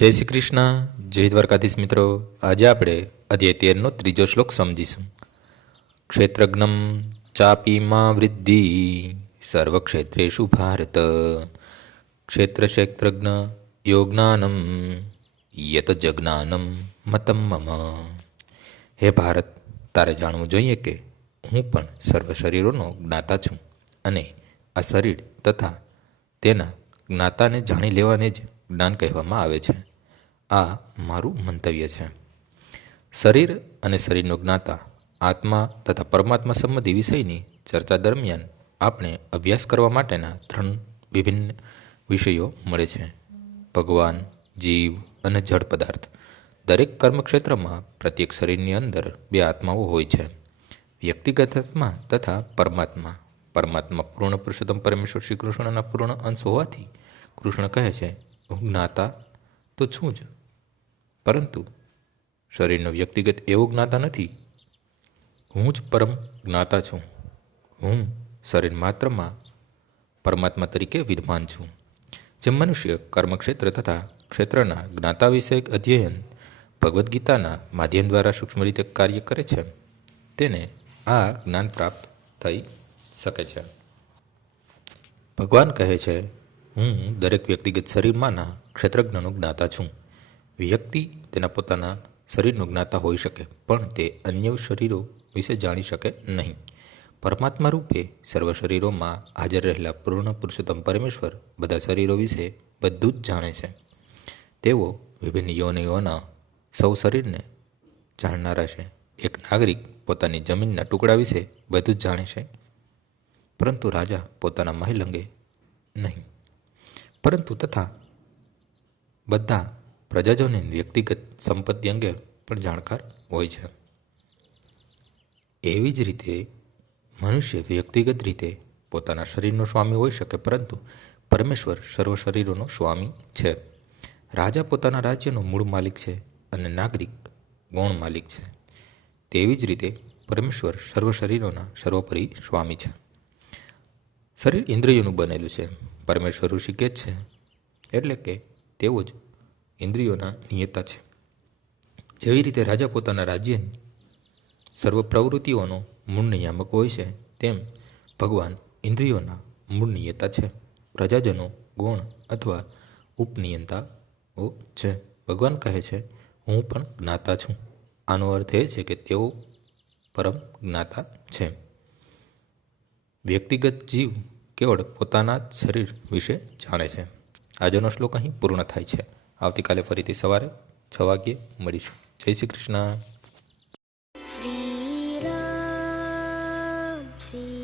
જય શ્રી કૃષ્ણ. જય દ્વારકાધીશ મિત્રો. આજે આપણે અધ્યાય 13નો ત્રીજો શ્લોક સમજીશું. ક્ષેત્રજ્ઞમ ચાપીમાં વૃદ્ધિ સર્વક્ષેત્રેષુ ભારત ક્ષેત્રજ્ઞ યોજ્ઞાનમ યત જજ્ઞાનમ મતમ મમ. હે ભારત, તારે જાણવું જોઈએ કે હું પણ સર્વ શરીરોનો જ્ઞાતા છું અને આ શરીર તથા તેના જ્ઞાતાને જાણી લેવાને જ જ્ઞાન કહેવામાં આવે છે. આ મારું મંતવ્ય છે. શરીર અને શરીરનો જ્ઞાતા આત્મા તથા પરમાત્મા સંબંધી વિષયની ચર્ચા દરમિયાન આપણે અભ્યાસ કરવા માટેના 3 વિભિન્ન વિષયો મળે છે: ભગવાન, જીવ અને જડ પદાર્થ. દરેક કર્મક્ષેત્રમાં પ્રત્યેક શરીરની અંદર 2 આત્માઓ હોય છે: વ્યક્તિગત આત્મા તથા પરમાત્મા. પરમાત્મા પૂર્ણ પુરુષોત્તમ પરમેશ્વર શ્રી કૃષ્ણના પૂર્ણ અંશ હોવાથી કૃષ્ણ કહે છે, હું જ્ઞાતા તો છું જ, પરંતુ શરીરનો વ્યક્તિગત એવો જ્ઞાતા નથી. હું જ પરમ જ્ઞાતા છું. હું શરીર માત્રમાં પરમાત્મા તરીકે વિદ્યમાન છું. જે મનુષ્ય કર્મક્ષેત્ર તથા ક્ષેત્રના જ્ઞાતા વિષયક અધ્યયન ભગવદ્ ગીતાના માધ્યમ દ્વારા સૂક્ષ્મ રીતે કાર્ય કરે છે, તેને આ જ્ઞાન પ્રાપ્ત થઈ શકે છે. ભગવાન કહે છે, હું દરેક વ્યક્તિગત શરીરમાંના ક્ષેત્રજ્ઞનો જ્ઞાતા છું. વ્યક્તિ તેના પોતાના શરીરનો જ્ઞાતા હોઈ શકે, પણ તે અન્ય શરીરો વિશે જાણી શકે નહીં. પરમાત્મા રૂપે સર્વ શરીરોમાં હાજર રહેલા પૂર્ણ પુરુષોત્તમ પરમેશ્વર બધા શરીરો વિશે બધું જ જાણે છે. તેઓ વિભિન્ન યોનિઓના સૌ શરીરને જાણનારા છે. એક નાગરિક પોતાની જમીનના ટુકડા વિશે બધું જ જાણે છે, પરંતુ રાજા પોતાના મહેલ અંગે નહીં. પરંતુ તથા બધા પ્રજાજનોની વ્યક્તિગત સંપત્તિ અંગે પણ જાણકાર હોય છે. એવી જ રીતે મનુષ્ય વ્યક્તિગત રીતે પોતાના શરીરનો સ્વામી હોઈ શકે, પરંતુ પરમેશ્વર સર્વ શરીરોનો સ્વામી છે. રાજા પોતાના રાજ્યનો મૂળ માલિક છે અને નાગરિક ગૌણ માલિક છે. તેવી જ રીતે પરમેશ્વર સર્વ શરીરોના સર્વોપરી સ્વામી છે. શરીર ઇન્દ્રિયોનું બનેલું છે. પરમેશ્વર ઋષિકેત છે, એટલે કે તેઓ જ ઇન્દ્રિયોના નિયતા છે. જેવી રીતે રાજા પોતાના રાજ્યની સર્વ પ્રવૃત્તિઓનો મૂળ નિયામક હોય છે, તેમ ભગવાન ઇન્દ્રિયોના મૂળ નિયતા છે. પ્રજાજનો ગૌણ અથવા ઉપનિયંતાઓ છે. ભગવાન કહે છે, હું પણ જ્ઞાતા છું. આનો અર્થ એ છે કે તેઓ પરમ જ્ઞાતા છે. વ્યક્તિગત જીવ કેવળ પોતાના જ શરીર વિશે જાણે છે. આજનો શ્લોક અહીં પૂર્ણ થાય છે. આવતીકાલે ફરીથી સવારે 6 વાગ્યે મળીશું. જય શ્રી કૃષ્ણ. શ્રી રામ શ્રી